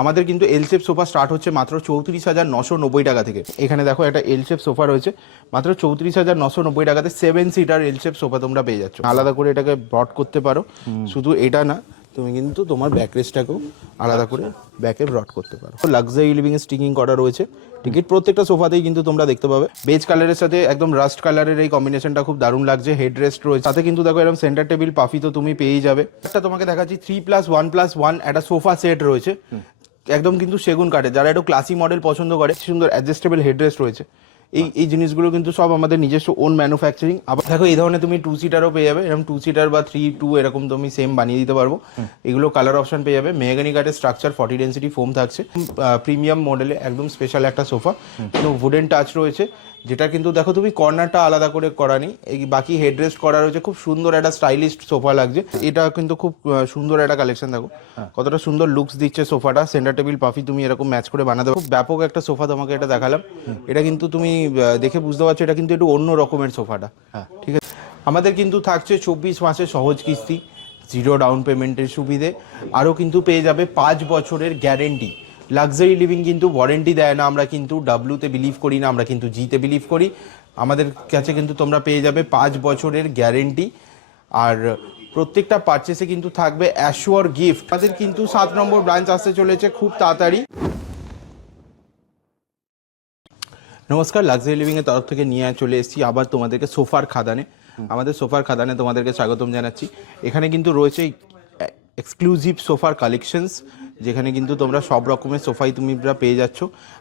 আমাদের কিন্তু এল shape sofa start হচ্ছে মাত্র 34,990 টাকা থেকে। এখানে দেখো একটা এল শেপ সোফা রয়েছে মাত্র 34,990 টাকাতে 7 সিটার এল শেপ সোফা তোমরা পেয়ে যাচ্ছ। আলাদা করে এটাকে ব্রড করতে পারো, শুধু এটা না, তুমি কিন্তু তোমার ব্যাক রেস্টটাকেও আলাদা করে ব্যাকে ব্রড করতে পারো। লাক্সারি লিভিং এ স্টিকিং করা রয়েছে টিকিট প্রত্যেকটা সোফাতেই কিন্তু তোমরা দেখতে পাবে। বেজ কালারের সাথে একদম রাস্ট কালারের এই কম্বিনেশনটা খুব দারুণ লাগছে। হেড রেস্ট রয়েছে, সাথে কিন্তু দেখো এরকম সেন্টার টেবিল পাফি তো তুমি পেয়েই যাবে। একটা তোমাকে দেখাচ্ছি 3+1+1 একটা সোফা সেট রয়েছে, একদম কিন্তু সেগুন কাঠে। যারা একটু ক্লাসি মডেল পছন্দ করে, সুন্দর অ্যাডজাস্টেবল হেডরেস্ট রয়েছে। এই জিনিসগুলো কিন্তু সব আমাদের নিজস্ব ওন ম্যানুফ্যাকচারিং। আবার দেখো এই ধরনের তুমি 2 সিটারও পেয়ে যাবে, এরকম 2 সিটার বা 3-2 এরকম তুমি সেম বানিয়ে দিতে পারবো। এগুলো কালার অপশন পেয়ে যাবে। মেহগনি কাঠের স্ট্রাকচার, 40 ডেন্সিটি ফোম থাকছে। প্রিমিয়াম মডেলে একদম স্পেশাল একটা সোফা, কিন্তু উডেন টাচ রয়েছে, যেটা কিন্তু দেখো তুমি কর্নারটা আলাদা করে করা নেই, এই বাকি হেডরেস্ট করা রয়েছে। খুব সুন্দর একটা স্টাইলিশ সোফা লাগছে। এটা কিন্তু খুব সুন্দর একটা কালেকশন। দেখো কতটা সুন্দর লুকস দিচ্ছে সোফাটা। সেন্টার টেবিল পাফি তুমি এরকম ম্যাচ করে বানাতে খুব ব্যাপক একটা সোফা তোমাকে এটা দেখালাম। এটা কিন্তু তুমি দেখে বুঝতে পারছো এটা কিন্তু একটু অন্য রকমের সোফাটা। ঠিক আছে, আমাদের কিন্তু থাকছে 24 মাসের সহজ কিস্তি, 0 ডাউন পেমেন্টের সুবিধে, আরও কিন্তু পেয়ে যাবে 5 বছরের গ্যারেন্টি। লাক্সারি লিভিং কিন্তু ওয়ারেন্টি দেয় না, আমরা কিন্তু ডাব্লুতে বিলিভ করি না, আমরা কিন্তু জিতে বিলিভ করি। আমাদের কাছে কিন্তু তোমরা পেয়ে যাবে 5 বছরের গ্যারেন্টি, আর প্রত্যেকটা পারচেসে কিন্তু থাকবে অ্যাশিওর গিফট। আমাদের কিন্তু 7 নম্বর ব্রাঞ্চ আসতে চলেছে খুব তাড়াতাড়ি। নমস্কার, লাক্সারি লিভিং এর তরফ থেকে নিয়ে চলে এসেছি আবার তোমাদেরকে সোফার খাদানে। আমাদের সোফার খাদানে তোমাদেরকে স্বাগতম জানাচ্ছি। এখানে কিন্তু রয়েছে এক্সক্লুসিভ সোফার কালেকশনস, যেখানে কিন্তু তোমরা সব রকমের সোফাই তুমি পেয়ে যাচ্ছ।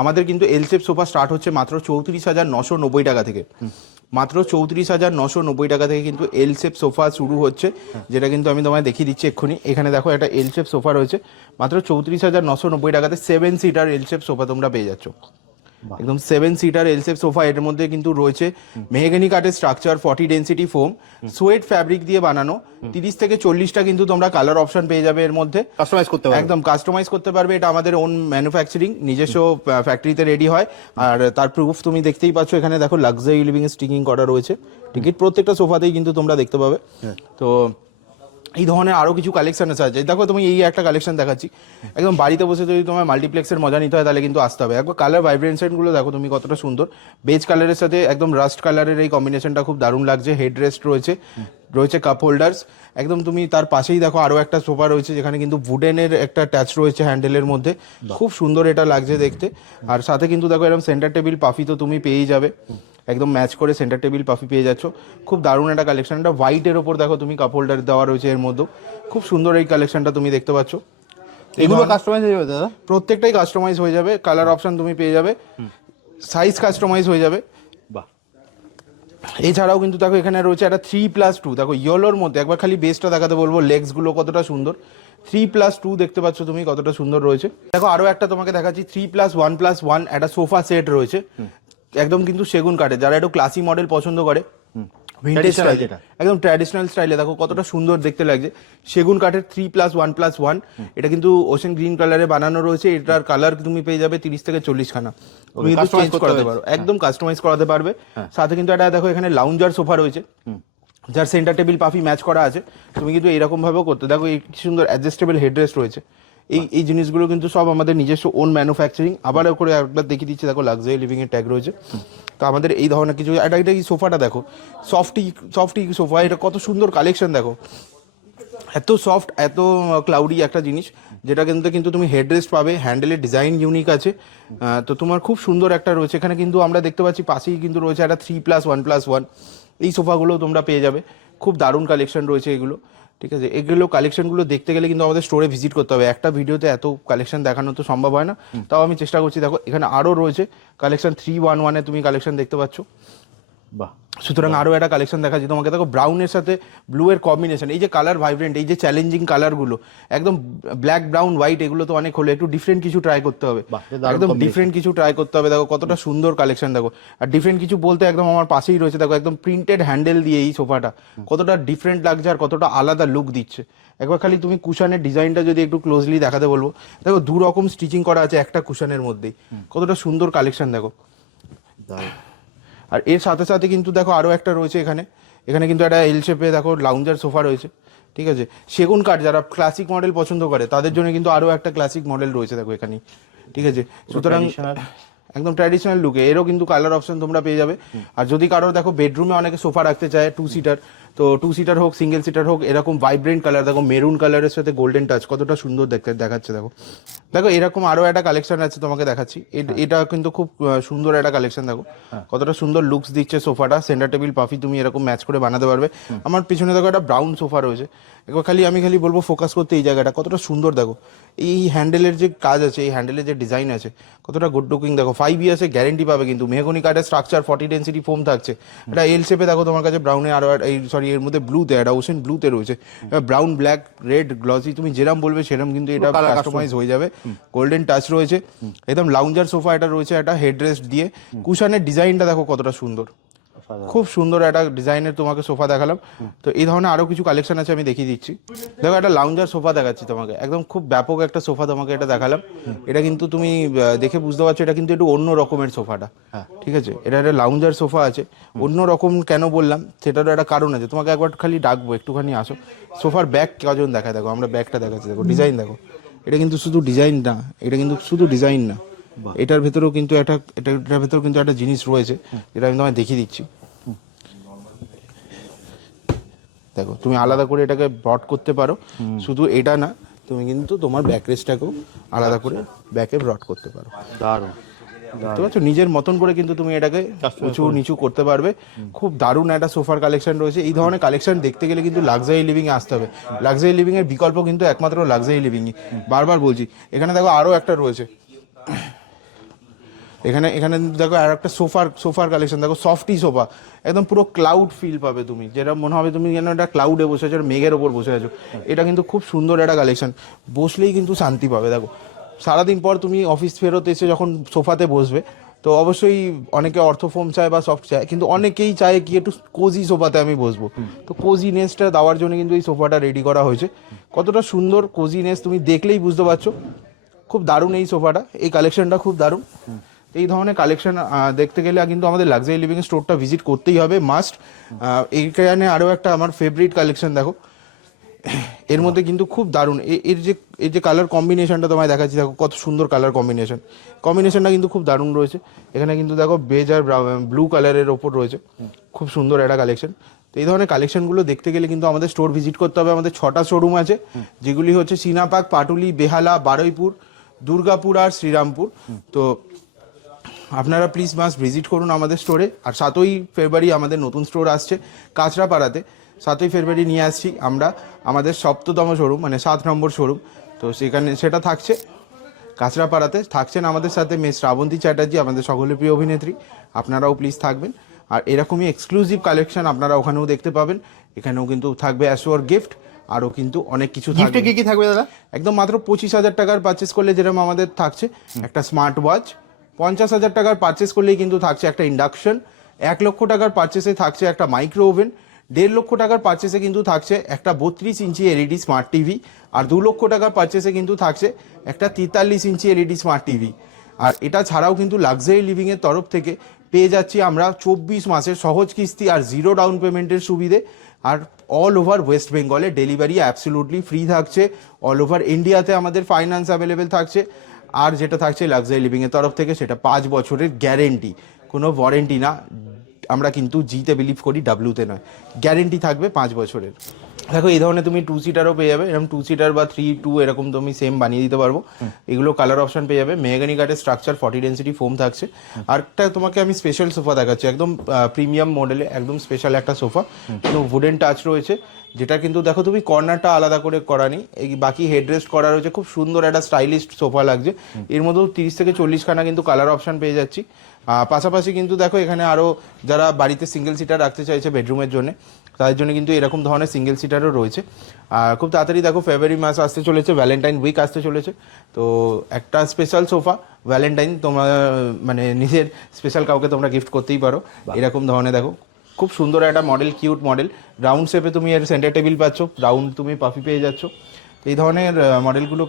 আমাদের কিন্তু এল শেপ সোফা স্টার্ট হচ্ছে মাত্র 34,990 টাকা থেকে। মাত্র 34,990 টাকা থেকে কিন্তু এল শেপ সোফা শুরু হচ্ছে, যেটা কিন্তু আমি তোমায় দেখিয়ে দিচ্ছি এক্ষুনি। এখানে দেখো একটা এল শেপ সোফা রয়েছে মাত্র 34,990 টাকাতে 7 সিটার এল শেপ সোফা তোমরা পেয়ে যাচ্ছ। একদম 7 সিটার এল শেপ সোফা। এর মধ্যে কিন্তু রয়েছে মেহগনি কাঠের structure, 40 density foam, sweat fabric দিয়ে বানানো। 30 থেকে 40টা কিন্তু তোমরা কালার অপশন পেয়ে যাবে। এর মধ্যে কাস্টমাইজ করতে পারবে, একদম কাস্টমাইজ করতে পারবে। এটা আমাদের ওন ম্যানুফ্যাকচারিং, নিজস্ব ফ্যাক্টরিতে রেডি হয়। আর তার প্রুফ তুমি দেখতেই পাচ্ছ। এখানে দেখো লাক্সারি লিভিং এ স্টিকিং করা রয়েছে টিকিট প্রত্যেকটা সোফাতেই কিন্তু তোমরা দেখতে পাবে। তো এই ধরনের আরও কিছু কালেকশন আছে। দেখো তুমি এই একটা কালেকশন দেখাচ্ছি, একদম বাড়িতে বসে যদি তোমার মাল্টিপ্লেক্সের মজা নিতে হয় তাহলে কিন্তু আসতে হবে। একবার কালার ভাইব্রেশনগুলো দেখো তুমি কতটা সুন্দর। বেজ কালারের সাথে একদম রাস্ট কালারের এই কম্বিনেশনটা খুব দারুণ লাগছে। হেড রেস্ট রয়েছে, রয়েছে কাপ হোল্ডার্স। একদম তুমি তার পাশেই দেখো আরও একটা সোফা রয়েছে, যেখানে কিন্তু উডেনের একটা টাচ রয়েছে হ্যান্ডেলের মধ্যে। খুব সুন্দর এটা লাগছে দেখতে। আর সাথে কিন্তু দেখো এরকম সেন্টার টেবিল পাফি তো তুমি পেয়েই যাবে, একদম ম্যাচ করে সেন্টার টেবিল পাফি পেয়ে যাচ্ছ। খুব দারুণ একটা কালেকশন। এটা হোয়াইটের ওপর দেখো তুমি কাপ হোল্ডার দেওয়া রয়েছে এর মধ্যে। খুব সুন্দর এই কালেকশনটা তুমি দেখতে পাচ্ছ। এগুলো কাস্টমাইজ হয়ে যাবে দাদা? প্রত্যেকটাই কাস্টমাইজ হয়ে যাবে, কালার অপশন তুমি পেয়ে যাবে, সাইজ কাস্টমাইজ হয়ে যাবে। বাহ, এছাড়াও কিন্তু দেখো এখানে রয়েছে একটা 3+2। দেখো ইয়েলোর মধ্যে একবার খালি বেসটা দেখাতে বলবো, লেগস গুলো কতটা সুন্দর। 3+2 দেখতে পাচ্ছ তুমি কতটা সুন্দর রয়েছে। দেখো আরো একটা তোমাকে দেখাচ্ছি 3+1+1 একটা সোফা সেট রয়েছে, একদম কিন্তু সেগুন কাঠে। যারা একটু ক্লাসি মডেল পছন্দ করে, ভিন্টেজ স্টাইল, একদম ট্র্যাডিশনাল স্টাইলে, দেখো কতটা সুন্দর দেখতে লাগছে। সেগুন কাঠের 3+1+1। এটা কিন্তু ওশেন গ্রিন কালারে বানানো রয়েছে। এটার কালার তুমি পেয়ে যাবে 30 থেকে 40 খানা। তুমি কিন্তু চেঞ্জ করাতে পারো, একদম কাস্টমাইজ করাতে পারবে। সাথে কিন্তু এটা দেখো এখানে লাউঞ্জার সোফা রয়েছে, যার সেন্টার টেবিল পাফি ম্যাচ করা আছে। তুমি কিন্তু এরকম ভাবেও করতে, দেখো এই সুন্দর অ্যাডজাস্টেবল হেডরেস্ট রয়েছে। এই জিনিসগুলো কিন্তু সব আমাদের নিজস্ব ওন ম্যানুফ্যাকচারিং। আবার করে একবার দেখিয়ে দিচ্ছি, দেখো লাক্সারি লিভিং এর ট্যাগ রয়েছে। তো আমাদের এই ধরনের কিছু এটা এই সোফাটা দেখো, সফটি সোফা। এটা কত সুন্দর কালেকশন দেখো, এত সফট, এত ক্লাউডি একটা জিনিস, যেটা কিন্তু তুমি হেডরেস্ট পাবে। হ্যান্ডেলের ডিজাইন ইউনিক আছে। তো তোমার খুব সুন্দর একটা রয়েছে। এখানে কিন্তু আমরা দেখতে পাচ্ছি পাশেই কিন্তু রয়েছে একটা 3+1+1। এই সোফাগুলো তোমরা পেয়ে যাবে। খুব দারুণ কালেকশন রয়েছে এগুলো। ঠিক আছে, এগুলো কালেকশনগুলো দেখতে গেলে কিন্তু আমাদের স্টোরে ভিজিট করতে হবে। একটা ভিডিওতে এত কালেকশন দেখানো তো সম্ভব হয় না, তাও আমি চেষ্টা করছি। দেখো এখানে আরও রয়েছে কালেকশন, 311-এ তুমি কালেকশন দেখতে পাচ্ছ। বাহ, সুতরাং আরও একটা কালেকশন দেখাচ্ছি তোমাকে। দেখো ব্রাউনের সাথে ব্লু এর কম্বিনেশন, এই যে কালার ভাইব্রেন্ট, এই যে চ্যালেঞ্জিং কালারগুলো, একদম ব্ল্যাক ব্রাউন হোয়াইট, এগুলো তো অনেক হলো, একটু ডিফারেন্ট কিছু ট্রাই করতে হবে। একদম ডিফারেন্ট কিছু ট্রাই করতে হবে। দেখো কতটা সুন্দর কালেকশন দেখো। আর ডিফারেন্ট কিছু বলতে একদম আমার পাশেই রয়েছে, দেখো একদম প্রিন্টেড হ্যান্ডেল দিয়ে এই সোফাটা কতটা ডিফারেন্ট লাগছে আর কতটা আলাদা লুক দিচ্ছে। একবার খালি তুমি কুশনের ডিজাইনটা যদি একটু ক্লোজলি দেখাতে বলবো, দেখো 2 রকম স্টিচিং করা আছে একটা কুশনের মধ্যেই। কতটা সুন্দর কালেকশন দেখো। আর এর সাথে সাথে কিন্তু দেখো আরো একটা রয়েছে এখানে। এখানে কিন্তু একটা এল শেপে দেখো লাউঞ্জার সোফা রয়েছে, ঠিক আছে, সেগুন কাঠ যারা ক্লাসিক মডেল পছন্দ করে তাদের জন্য কিন্তু আরো একটা ক্লাসিক মডেল রয়েছে দেখো এখানে, ঠিক আছে। সুতরাং একদম ট্র্যাডিশনাল লুকে এরও কিন্তু কালার অপশন তোমরা পেয়ে যাবে। আর যদি কারোর দেখো বেডরুমে অনেকে সোফা রাখতে চায় 2 সিটার, তো 2 সিটার হোক সিঙ্গেল সিটার হোক, এরকম ভাইব্রেন্ট কালার দেখো, মেরুন কালারের সাথে গোল্ডেন টাচ কতটা সুন্দর দেখতে দেখাচ্ছে দেখো। দেখো এরকম আরো একটা কালেকশন আছে তোমাকে দেখাচ্ছি, এটা কিন্তু খুব সুন্দর একটা কালেকশন দেখো, কতটা সুন্দর লুকস দিচ্ছে সোফাটা। সেন্টার টেবিল পাফি তুমি এরকম ম্যাচ করে বানাতে পারবে। আমার পিছনে দেখো একটা ব্রাউন সোফা রয়েছে, একবার আমি খালি বলবো ফোকাস করতে এই জায়গাটা কতটা সুন্দর দেখো। এই হ্যান্ডেলের যে কাজ আছে, এই হ্যান্ডেলের যে ডিজাইন আছে কতটা গুড লুকিং দেখো। 5 ইয়ার্সের গ্যারেন্টি পাবে কিন্তু, মেহগনি কাঠের স্ট্রাকচার 40 ডেন্সিটি ফোম থাকছে। এটা এল শেপে দেখো তোমার কাছে, ব্রাউনে আরো এই সরি এর মধ্যে ব্লুতে, এটা ওশেন ব্লুতে রয়েছে, ব্রাউন ব্ল্যাক রেড গ্লসি তুমি যেরকম বলবে সেরকম কিন্তু এটা কাস্টমাইজ হয়ে যাবে। গোল্ডেন টাচ রয়েছে, একদম লাউঞ্জার সোফা এটা রয়েছে, একটা হেডরেস্ট দিয়ে। কুশনের ডিজাইনটা দেখো কতটা সুন্দর, খুব সুন্দর একটা ডিজাইনের তোমাকে সোফা দেখালাম। তো এই ধরনের আরো কিছু কালেকশন আছে, আমি দেখিয়ে দিচ্ছি। দেখো একটা লাউঞ্জার সোফা দেখাচ্ছি তোমাকে, একদম খুব ব্যাপক একটা সোফা তোমাকে এটা দেখালাম। এটা কিন্তু তুমি দেখে বুঝতে পারছো এটা কিন্তু একটু অন্য রকমের সোফাটা, ঠিক আছে। এটা একটা লাউঞ্জার সোফা আছে, অন্য রকম কেন বললাম সেটারও একটা কারণ আছে, তোমাকে একবার খালি ডাকবো একটুখানি আসো। সোফার ব্যাক কজন দেখায় দেখো, আমরা ব্যাকটা দেখাচ্ছি দেখো, ডিজাইন দেখো। এটা কিন্তু শুধু ডিজাইন না, এটা কিন্তু শুধু ডিজাইন না, এটার ভেতরেও কিন্তু এটার ভেতরেও কিন্তু একটা জিনিস রয়েছে যেটা আমি তোমায় দেখিয়ে দিচ্ছি। দেখো তুমি আলাদা করে এটাকে ব্রড করতে পারো, শুধু এটা না, তুমি কিন্তু তোমার ব্যাক রেস্টটাকেও আলাদা করে ব্যাকে ব্রড করতে পারো। দারুণ, বুঝতে পারছো, নিজের মতন করে কিন্তু তুমি এটাকে উঁচু নিচু করতে পারবে। খুব দারুণ একটা সোফার কালেকশন রয়েছে। এই ধরনের কালেকশন দেখতে গেলে কিন্তু লাক্সারি লিভিং এ আসতে হবে। লাক্সারি লিভিং এর বিকল্প কিন্তু একমাত্র লাক্সারি লিভিংই, বারবার বলছি। এখানে দেখো আরো একটা রয়েছে, এখানে এখানে দেখো আর একটা সোফার কালেকশন দেখো, সফটি সোফা, একদম পুরো ক্লাউড ফিল পাবে তুমি, যেটা মনে হবে তুমি যেন একটা ক্লাউডে বসে আছো, মেঘের ওপর বসে আছো। এটা কিন্তু খুব সুন্দর একটা কালেকশন, বসলেই কিন্তু শান্তি পাবে। দেখো সারাদিন পর তুমি অফিস ফেরত এসে যখন সোফাতে বসবে, তো অবশ্যই অনেকে অর্থোফোম চায় বা সফট চায়, কিন্তু অনেকেই চায় কি একটু কোজি সোফাতে আমি বসবো। তো কোজিনেসটা দেওয়ার জন্য কিন্তু এই সোফাটা রেডি করা হয়েছে। কতটা সুন্দর কোজিনেস তুমি দেখলেই বুঝতে পারছো। খুব দারুণ এই সোফাটা, এই কালেকশনটা খুব দারুণ। এই ধরনের কালেকশন দেখতে গেলে কিন্তু আমাদের লাক্সারি লিভিং স্টোরটা ভিজিট করতেই হবে, মাস্ট। এইখানে আরও একটা আমার ফেভারিট কালেকশন দেখো, এর মধ্যে কিন্তু খুব দারুণ এর যে কালার কম্বিনেশনটা তোমায় দেখাচ্ছি, দেখো কত সুন্দর কালার কম্বিনেশনটা কিন্তু খুব দারুণ রয়েছে। এখানে কিন্তু দেখো বেজ আর ব্লু কালারের ওপর রয়েছে, খুব সুন্দর একটা কালেকশন। তো এই ধরনের কালেকশনগুলো দেখতে গেলে কিন্তু আমাদের স্টোর ভিজিট করতে হবে। আমাদের 6টা শোরুম আছে, যেগুলি হচ্ছে সিনাপাক, পাটুলি, বেহালা, বারুইপুর, দুর্গাপুর আর শ্রীরামপুর। তো আপনারা প্লিজ মাস্ট ভিজিট করুন আমাদের স্টোরে। আর 7ই ফেব্রুয়ারি আমাদের নতুন স্টোর আসছে কাঁচরাপাড়াতে। 7ই ফেব্রুয়ারি নিয়ে আসছি আমরা আমাদের 7তম শোরুম, মানে 7 নম্বর শোরুম। তো সেটা থাকছে কাঁচরাপাড়াতে। থাকছেন আমাদের সাথে মিস শ্রাবন্তী চ্যাটার্জি, আমাদের সকলের প্রিয় অভিনেত্রী। আপনারাও প্লিজ থাকবেন। আর এরকমই এক্সক্লুসিভ কালেকশন আপনারা ওখানেও দেখতে পাবেন। এখানেও কিন্তু থাকবে অ্যাশোর গিফট, আরও কিন্তু অনেক কিছু থাকবে। কি থাকবে দাদা? একদম মাত্র 25,000 টাকার পারচেস করলে যেরকম আমাদের থাকছে একটা স্মার্ট ওয়াচ, 50,000 টাকার পারচেস করলেই কিন্তু থাকছে একটা ইন্ডাকশন, 1 লক্ষ টাকার পারচেসে থাকছে একটা মাইক্রো ওভেন, 1.5 লক্ষ টাকার পারচেসে কিন্তু থাকছে একটা 32 ইঞ্চি এলইডি স্মার্ট টিভি, আর 2 লক্ষ টাকার পারচেসে কিন্তু থাকছে একটা 43 ইঞ্চি এলইডি স্মার্ট টিভি। আর এটা ছাড়াও কিন্তু লাক্সারি লিভিংয়ের তরফ থেকে পেয়ে যাচ্ছি আমরা 24 মাসের সহজ কিস্তি আর 0 ডাউন পেমেন্টের সুবিধে। আর অল ওভার ওয়েস্ট বেঙ্গলে ডেলিভারি অ্যাবসলিউটলি ফ্রি থাকছে। অল ওভার ইন্ডিয়াতে আমাদের ফাইন্যান্স অ্যাভেলেবেল থাকছে। আর যেটা থাকছে লাক্সারি লিভিংয়ের তরফ থেকে সেটা 5 বছরের গ্যারেন্টি, কোনো ওয়ারেন্টি না। আমরা কিন্তু জিতে বিলিভ করি, ডাব্লিউতে নয়। গ্যারেন্টি থাকবে 5 বছরের। দেখো এই ধরনের তুমি 2 সিটারও পেয়ে যাবে, এরকম 2 সিটার বা 3-2 এরকম তুমি সেম বানিয়ে দিতে পারবো। এগুলো কালার অপশন পেয়ে যাবে। মেহগনি কাঠের স্ট্রাকচার 40 ডেন্সিটি ফোম থাকছে। আরেকটা তোমাকে আমি স্পেশাল সোফা দেখাচ্ছি, একদম প্রিমিয়াম মডেলে একদম স্পেশাল একটা সোফা, কিন্তু উডেন টাচ রয়েছে, যেটা কিন্তু দেখো তুমি কর্নারটা আলাদা করে করা নেই, এই বাকি হেডরেস্ট করা রয়েছে। খুব সুন্দর একটা স্টাইলিশ সোফা লাগছে। এর মধ্যেও 30 থেকে 40 খানা কিন্তু কালার অপশন পেয়ে যাচ্ছি। পাশাপাশি কিন্তু দেখো এখানে আরও যারা বাড়িতে সিঙ্গেল সিটার রাখতে চাইছে বেডরুমের জন্য, তাদের জন্য কিন্তু এরকম ধরনের সিঙ্গেল সিটারও রয়েছে। আর খুব তাড়াতাড়ি দেখো ফেব্রুয়ারি মাস আসতে চলেছে, ভ্যালেন্টাইন উইক আসতে চলেছে। তো একটা স্পেশাল সোফা ভ্যালেন্টাইন তোমার মানে নিজের স্পেশাল কাউকে তোমরা গিফট করতেই পারো। এরকম ধরনের দেখো খুব সুন্দর একটা মডেল, কিউট মডেল, রাউন্ড শেপে তুমি এর সেন্টার টেবিল পাচ্ছ, রাউন্ড তুমি পাফি পেয়ে যাচ্ছ। এই ধরনের মডেলগুলো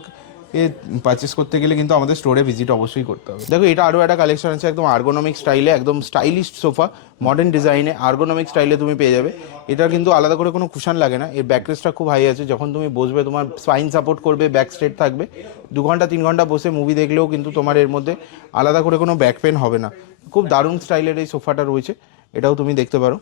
এ পারচেস করতে গেলে কিন্তু আমাদের স্টোরে ভিজিট অবশ্যই করতে হবে। দেখো এটা আরও একটা কালেকশন আছে একদম আর্গোনমিক স্টাইলে, একদম স্টাইলিশ সোফা, মডার্ন ডিজাইনে আর্গোনমিক স্টাইলে তুমি পেয়ে যাবে। এটা কিন্তু আলাদা করে কোনো কুশন লাগে না, এর ব্যাকরেস্টটা খুব হাই আছে, যখন তুমি বসবে তোমার স্পাইন সাপোর্ট করবে, ব্যাক স্ট্রেট থাকবে, 2 ঘন্টা 3 ঘন্টা বসে মুভি দেখলেও কিন্তু তোমার এর মধ্যে আলাদা করে কোনো ব্যাক পেন হবে না। খুব দারুণ স্টাইলের এই সোফাটা রয়েছে, এটাও তুমি দেখতে পারো।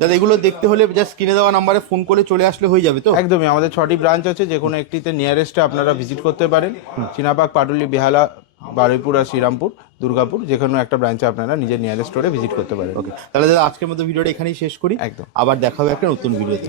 দাদা এগুলো দেখতে হলে জাস্ট স্ক্রিনে দেওয়া নাম্বারে ফোন করে চলে আসলে হয়ে যাবে তো? একদমই, আমাদের 6টি ব্রাঞ্চ আছে, যে কোনো একটিতে নিয়ারেস্টে আপনারা ভিজিট করতে পারেন। চিনাবাগ, পাটুলি, বেহালা, বারুইপুর আর শ্রীরামপুর, দুর্গাপুর, যে কোনো একটা ব্রাঞ্চে আপনারা নিজের নিয়ারেস্ট স্টোরে ভিজিট করতে পারেন। তাহলে দাদা আজকের মতো ভিডিওটা এখানেই শেষ করি, একদম। আবার দেখা হবে একটা নতুন ভিডিওতে।